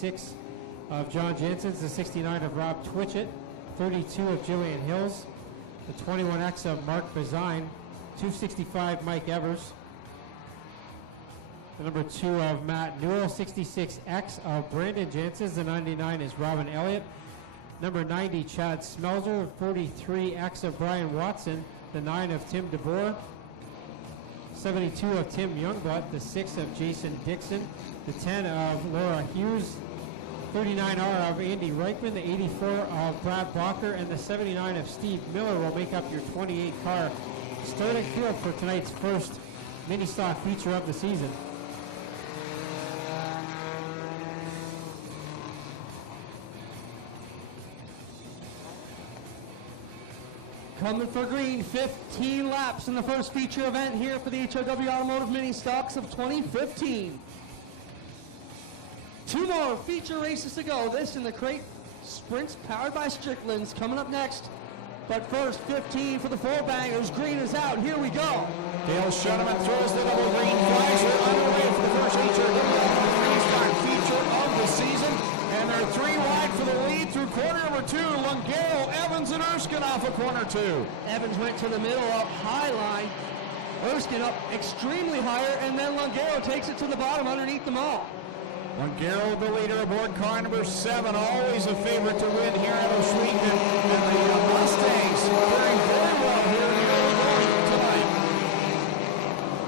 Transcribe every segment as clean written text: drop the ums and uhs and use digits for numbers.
66 of John Jansen's, the 69 of Rob Twitchett, 32 of Jillian Hills, the 21X of Mark Bazine, 265 Mike Evers, the number 2 of Matt Newell, 66X of Brandon Jansen's, the 99 is Robin Elliott, number 90 Chad Smelzer, 43X of Brian Watson, the 9 of Tim DeBoer, 72 of Tim Youngblood, the 6 of Jason Dixon, the 10 of Laura Hughes, 39R of Andy Reichman, the 84 of Brad Blocker, and the 79 of Steve Miller will make up your 28-car starting field for tonight's first mini stock feature of the season. Coming for green, 15 laps in the first feature event here for the HRW Automotive Mini Stocks of 2015. 2 more feature races to go. This in the crate sprints powered by Strickland's coming up next. But first, 15 for the 4-bangers. Green is out. Here we go. Dale Shuttleman throws the double green flags. We're underway for the first HRW Automotive Mini Stock feature of the season. And they're 3 wide for the lead through corner number 2. Lungaro, Evans, and Erskine off of corner 2. Evans went to the middle up high line. Erskine up extremely higher, and then Lungaro takes it to the bottom underneath them all. Lungaro, the leader aboard car number 7, always a favorite to win here at Oshweekon. And the Mustangs faring very well here in the early going tonight.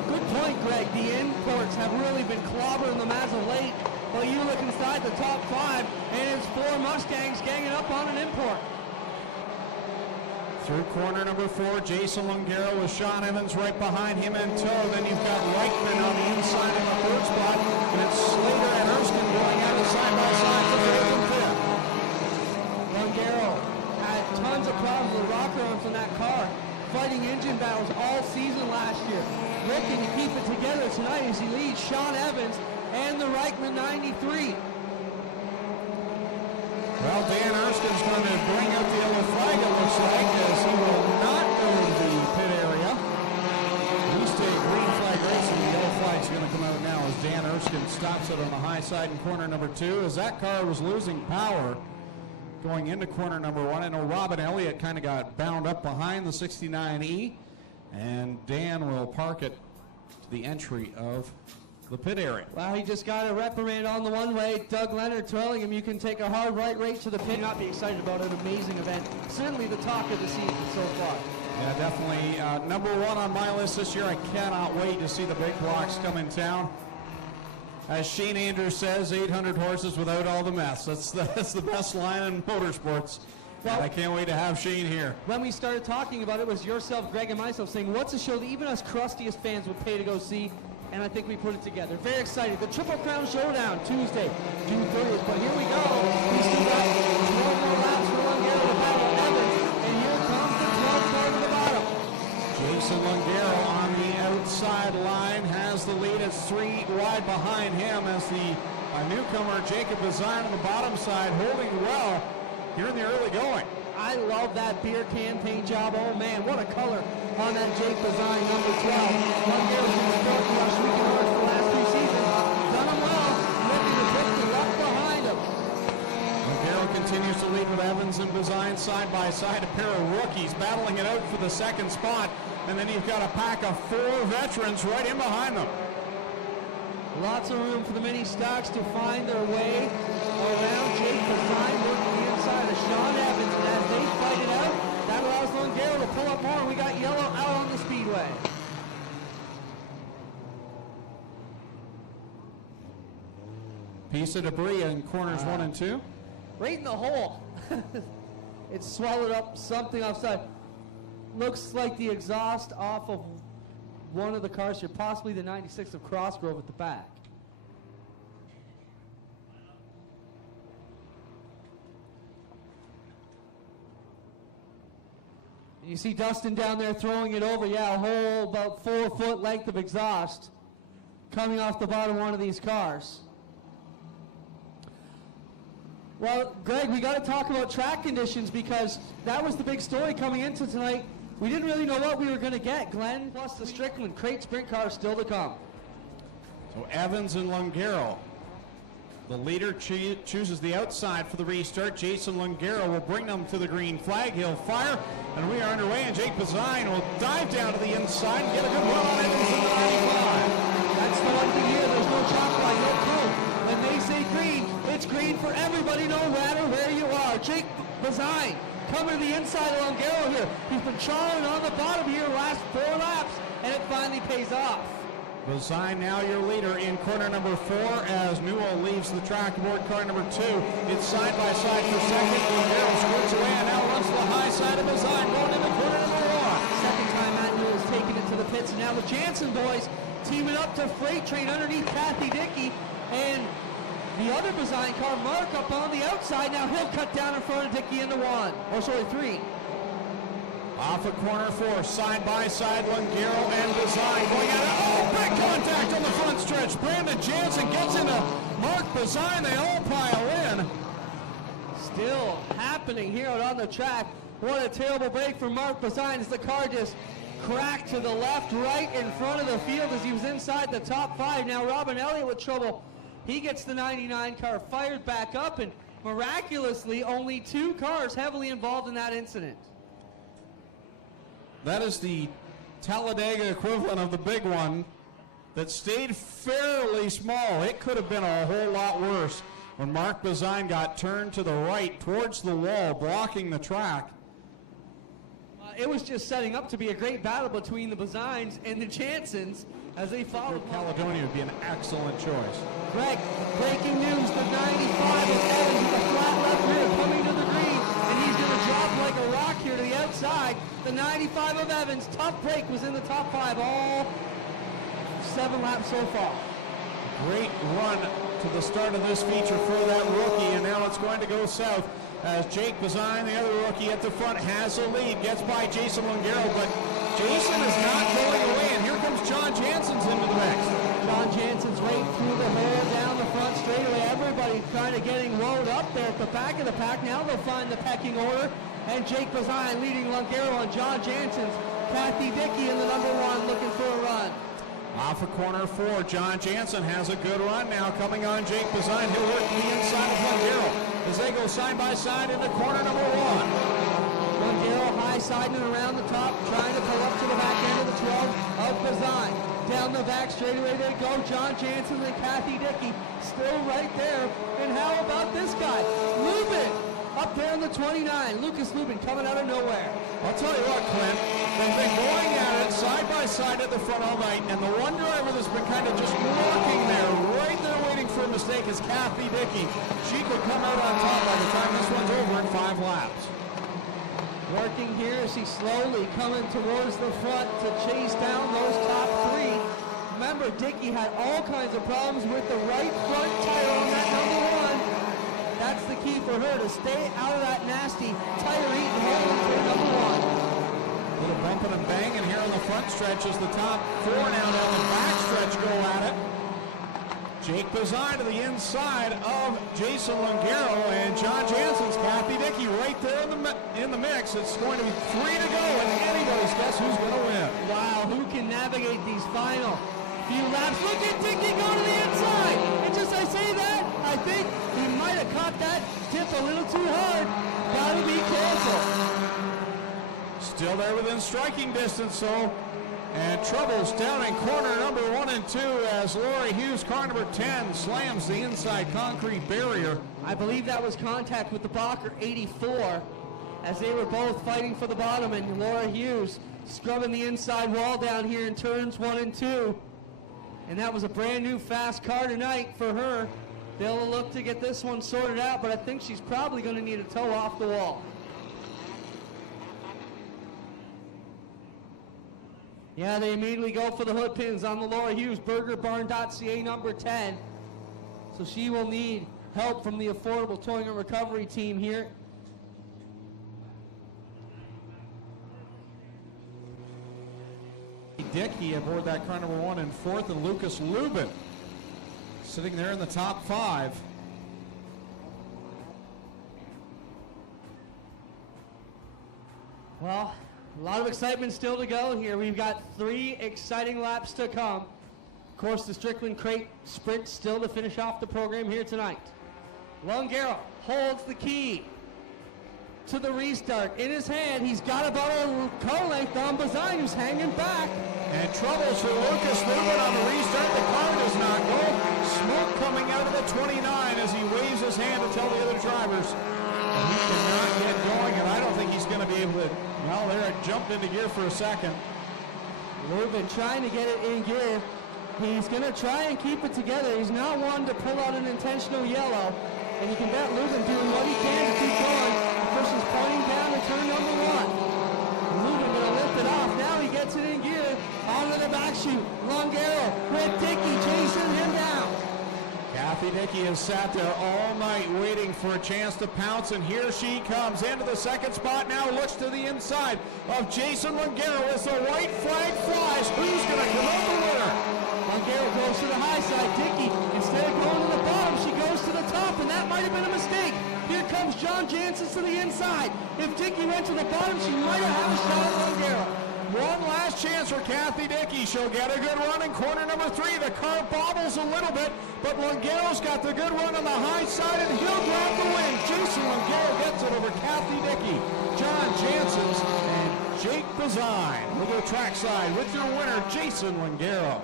Good point, Greg. The imports have really been clobbering them as of late. But you look inside the top 5, and it's 4 Mustangs ganging up on an import. Through corner number 4, Jason Lungaro with Sean Evans right behind him in tow. Then you've got Reichman on the inside in the 3rd spot. And it's Slater and Erskine going at it side by side for 4th and 5th. Lungaro had tons of problems with rocker arms on that car, fighting engine battles all season last year. Looking to keep it together tonight as he leads Sean Evans and the Reichman 93. Well, Dan Erskine's going to bring out the yellow flag, it looks like, as he will not go to the pit area. We stay green flag racing. The yellow flag's going to come out now as Dan Erskine stops it on the high side in corner number 2. As that car was losing power going into corner number 1. I know Robin Elliott kind of got bound up behind the 69E, and Dan will park it to the entry of the pit area. Well, he just got a reprimand on the one-way. Doug Leonard telling him you can take a hard right to the pit. Not be excited about an amazing event. Certainly the talk of the season so far. Yeah, definitely. Number 1 on my list this year. I cannot wait to see the big blocks come in town. As Shane Andrews says, 800 horses without all the mess. That's the best line in motorsports. Well, and I can't wait to have Shane here. When we started talking about it, it was yourself, Greg, and myself saying, what's a show that even us crustiest fans would pay to go see? And I think we put it together. Very excited. The Triple Crown Showdown, Tuesday, June 30th. But here we go. We still got 12 more laps for Lungaro to battle Evans. And here comes the 12th car to the bottom. Jason Lungaro on the outside line has the lead. It's 3 wide behind him as the newcomer Jacob Bazine on the bottom side holding well here in the early going. I love that beer can paint job. Oh man, what a color on that Jake Bazine number 12. Lungaro's been sporting the Oshweekon Horse for the last 2 seasons. Done him well, looking to put the luck behind him. Lungaro continues to lead with Evans and Bazine side by side, a pair of rookies battling it out for the 2nd spot. And then you've got a pack of 4 veterans right in behind them. Lots of room for the mini stocks to find their way around Jake Bazine, working the inside of Sean Evans. And as they fight it out, that allows Lungaro to pull up more. And we got yellow out on the speedway. Piece of debris in corners 1 and 2. Right in the hole. It swallowed up something offside. Looks like the exhaust off of one of the cars here, possibly the 96 of Crossgrove at the back. And you see Dustin down there throwing it over. Yeah, a whole about 4-foot length of exhaust coming off the bottom of one of these cars. Well, Greg, we got to talk about track conditions because that was the big story coming into tonight. We didn't really know what we were going to get. Glenn plus the Strickland crate sprint car still to come. So Evans and Lungaro The leader chooses the outside for the restart. Jason Lungaro will bring them to the green flag. He'll fire, and we are underway, and Jake Bazine will dive down to the inside and get a good run on Evans in the 95. That's the one thing here. There's no chalk line, no clue. When they say green, it's green for everybody, no matter where you are. Jake Bazine coming to the inside of Lungaro here. He's been charring on the bottom here last 4 laps, and it finally pays off. Bazine now your leader in corner number 4 as Newell leaves the track aboard car number 2. It's side by side for second. Lungaro squirts away and now runs to the high side of Bazine going into corner number 1. Second time Matt Newell's taking it to the pits, and now the Jansen boys teaming up to freight train underneath Kathy Dickey, and the other Bazine car, Mark, up on the outside. Now he'll cut down in front of Dickey in the 3. Off of corner 4, side by side, Lungaro and Bazine going at it. Oh, big contact on the front stretch. Brandon Jansen gets into Mark Bazine. They all pile in. Still happening here out on the track. What a terrible break for Mark Bazine as the car just cracked to the left, right in front of the field as he was inside the top 5. Now Robin Elliott with trouble. He gets the 99 car fired back up, and miraculously only 2 cars heavily involved in that incident. That is the Talladega equivalent of the big one that stayed fairly small. It could have been a whole lot worse when Mark Bazine got turned to the right towards the wall, blocking the track. It was just setting up to be a great battle between the Bazines and the Jansens as they followed. Caledonia would be an excellent choice. Greg, breaking news, the 95 of Evans with a flat left rear coming to the green, and he's going to drop like a rock here to the outside. The 95 of Evans, tough break, was in the top 5 all 7 laps so far. Great run to the start of this feature for that rookie, and now it's going to go south as Jake Bazine, the other rookie at the front, has the lead, gets by Jason Lungaro, but Jason is not going away, and here comes John Jansen's into the mix. John Jansen's right through the hole down the front straightaway. Everybody kind of getting loaded up there at the back of the pack. Now they'll find the pecking order, and Jake Bazine leading Lungaro and John Jansen's Kathy Dickey in the number 1 looking for a run. Off of corner 4, John Jansen has a good run now coming on Jake Bazine. He'll work to the inside of Lungaro as they go side by side into corner number 1. Lungaro high siding around the top, trying to pull up to the back end of the 12 of Bazine. Down the back straightaway they go. John Jansen and Kathy Dickey still right there. And how about this guy? Lubin up there in the 29. Lucas Lubin coming out of nowhere. I'll tell you what, Clint, they've been going at it side by side at the front all night, and the one driver that's been kind of just working there, right there waiting for a mistake is Kathy Dickey. She could come out on top by the time this one's over in 5 laps. Working here as he's slowly coming towards the front to chase down those top 3. Remember, Dickey had all kinds of problems with the right front tire on that number 1. That's the key for her, to stay out of that nasty tire-eating hole into number 1. Little bumping and banging here on the front stretch as the top 4 now down the back stretch go at it. Jake Bazine to the inside of Jason Lungaro, and John Jansen's Kathy Dickey right there in the mix. It's going to be 3 to go, and anybody's guess who's going to win. Wow, who can navigate these final few laps? Look at Dickey go to the inside. And just I say that, I think he might have caught that tip a little too hard. Gotta be careful. Still there within striking distance, so. And troubles down in corner number 1 and 2 as Laura Hughes, car number 10, slams the inside concrete barrier. I believe that was contact with the Bacher 84 as they were both fighting for the bottom, and Laura Hughes scrubbing the inside wall down here in turns 1 and 2. And that was a brand new fast car tonight for her. They'll look to get this one sorted out, but I think she's probably going to need a tow off the wall. Yeah, they immediately go for the hood pins on the Laura Hughes, burgerbarn.ca number 10. So she will need help from the Affordable Towing and Recovery team here. Dickey aboard that car number 1 in 4th, and Lucas Lubin sitting there in the top 5. Well, a lot of excitement still to go here. We've got 3 exciting laps to come. course, the Strickland Crate Sprint still to finish off the program here tonight. Longaro holds the key to the restart. In his hand, he's got about a car length on Bazine, who's hanging back. And troubles for Lucas Lubin on the restart. The car does not go. Smoke coming out of the 29 as he waves his hand to tell the other drivers that he cannot get going, and I don't think he's going to be able to. Well, there it jumped into gear for a second. Lubin trying to get it in gear. He's going to try and keep it together. He's not one to pull out an intentional yellow, and you can bet Lubin doing what he can to keep going. The first is pointing down to turn number 1. Lubin going to lift it off. Now he gets it in gear. Onto the back chute. Longaro with Dickey chasing him down. Kathy Dickey has sat there all night waiting for a chance to pounce, and here she comes into the second spot. Now looks to the inside of Jason Longaro as the white flag flies. Who's going to come out the winner? Longaro goes to the high side. Dickey, instead of going to the bottom, she goes to the top, and that might have been a mistake. Here comes John Jansen to the inside. If Dickey went to the bottom, she might have had a shot at Longaro. One last chance for Kathy Dickey. She'll get a good run in corner number 3. The car bobbles a little bit, but Longaro's got the good run on the high side, and he'll grab the win. Jason Longaro gets it over Kathy Dickey. John Jansen's and Jake Bazine will go trackside with your winner, Jason Longaro.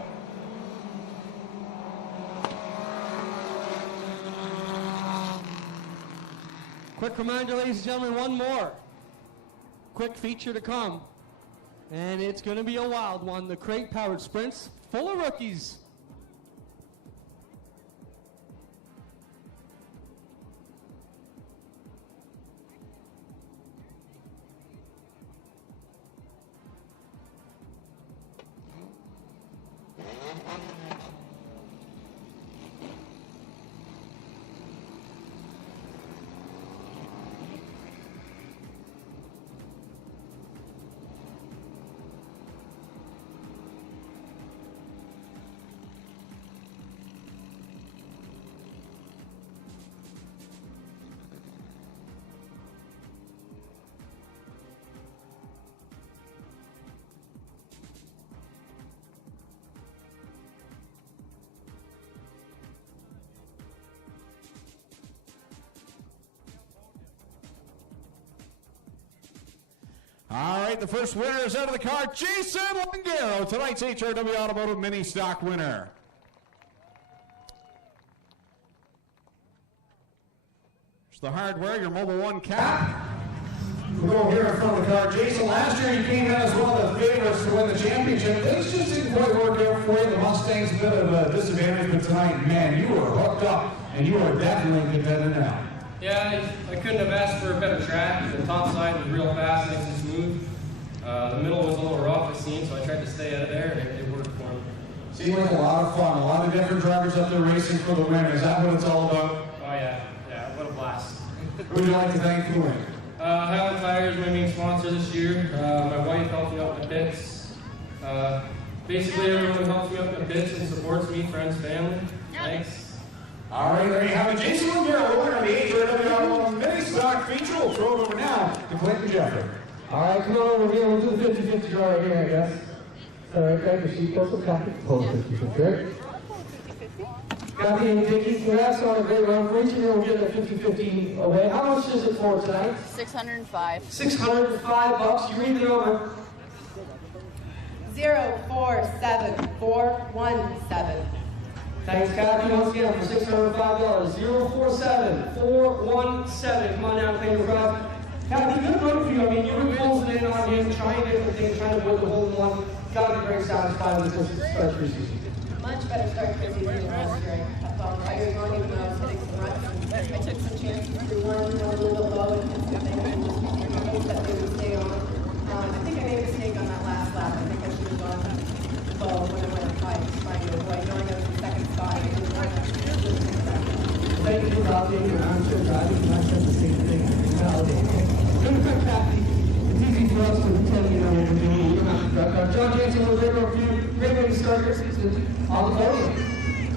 Quick reminder, ladies and gentlemen, one more quick feature to come. And it's going to be a wild one. The crate-powered sprints full of rookies. All right, the first winner is out of the car, Jason Longaro, tonight's HRW Automotive Mini Stock winner. Here's the hardware, your Mobile One cap. We'll go here in front of the car. Jason, last year you came in as one of the favorites to win the championship. Things just didn't quite work out for you. The Mustang's a bit of a disadvantage, but tonight, man, you were hooked up, and you are definitely a contender now. Yeah, I couldn't have asked for a better track. The top side was real fast, nice and smooth. The middle was a little rough, it seemed, so I tried to stay out of there, and it worked for me. Seemed like a lot of fun. A lot of different drivers up there racing for the win. Is that what it's all about? Oh yeah, what a blast. Who would you like to thank for the win? Highland Tire is my main sponsor this year. My wife helped me out in the pits. Basically, everyone who helps me out in the pits and supports me, friends, family. Thanks. All right, there you have it. Jason Longaro, winner of the HRW Automotive Mini Stock feature. We'll throw it over now to Clinton Jeffrey. All right, come on over here. We'll do the 50-50 draw right here, I guess. All right, grab your seat, close the packet, close 50-50, right? Kathy and Dickey, congrats on a great run for each of you. We'll get the 50-50 away. How much is it for tonight? $605. $605. You read the number. 047417. Thanks, Kathy, once again for $605. 047417. Come on down, pay your prize. Kathy, good run for you. I mean, you were closing in on him, trying different things, trying to win the whole one. Got to be very satisfied with this start to the season. Much better start to the season than last year. I thought I was on even though I was hitting some ruts. I took some chances through one, a little low and some things and just hoped that they would stay on. I think I made a mistake on that last lap. I think I should have gone low when I went high, just trying to avoid knowing I was in second spot. I didn't want to lose in second. Thank you for updating your amateur driving, and I said the same thing. Kathy, it's easy for us to tell you what we're doing. You don't have to drive car. John Jansen, a great review. Great way to start your season on the podium.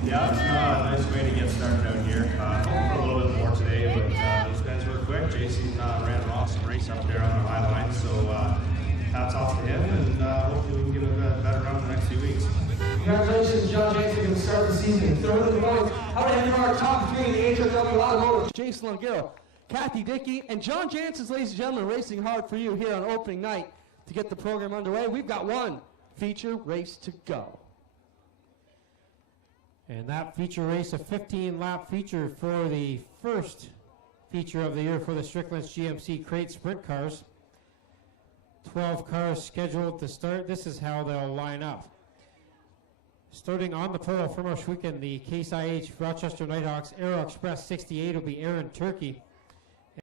Yeah, it's a nice way to get started out here. Hoping for a little bit more today, but those guys were quick. Jason ran an awesome race up there on the high line, so hats off to him, and hopefully we can give him a better run in the next few weeks. Congratulations, John Jansen, going to start the season. Third of the points. How to end our top three in the HRW Automotive. Jason Longero, Kathy Dickey, and John Jansen, ladies and gentlemen, racing hard for you here on opening night to get the program underway. We've got one feature race to go. And that feature race, a 15-lap feature for the first feature of the year for the Strickland's GMC Crate Sprint Cars. 12 cars scheduled to start. This is how they'll line up. Starting on the pole from Oshwiken, the Case IH Rochester Nighthawks Aero Express 68 will be Aaron Turkey.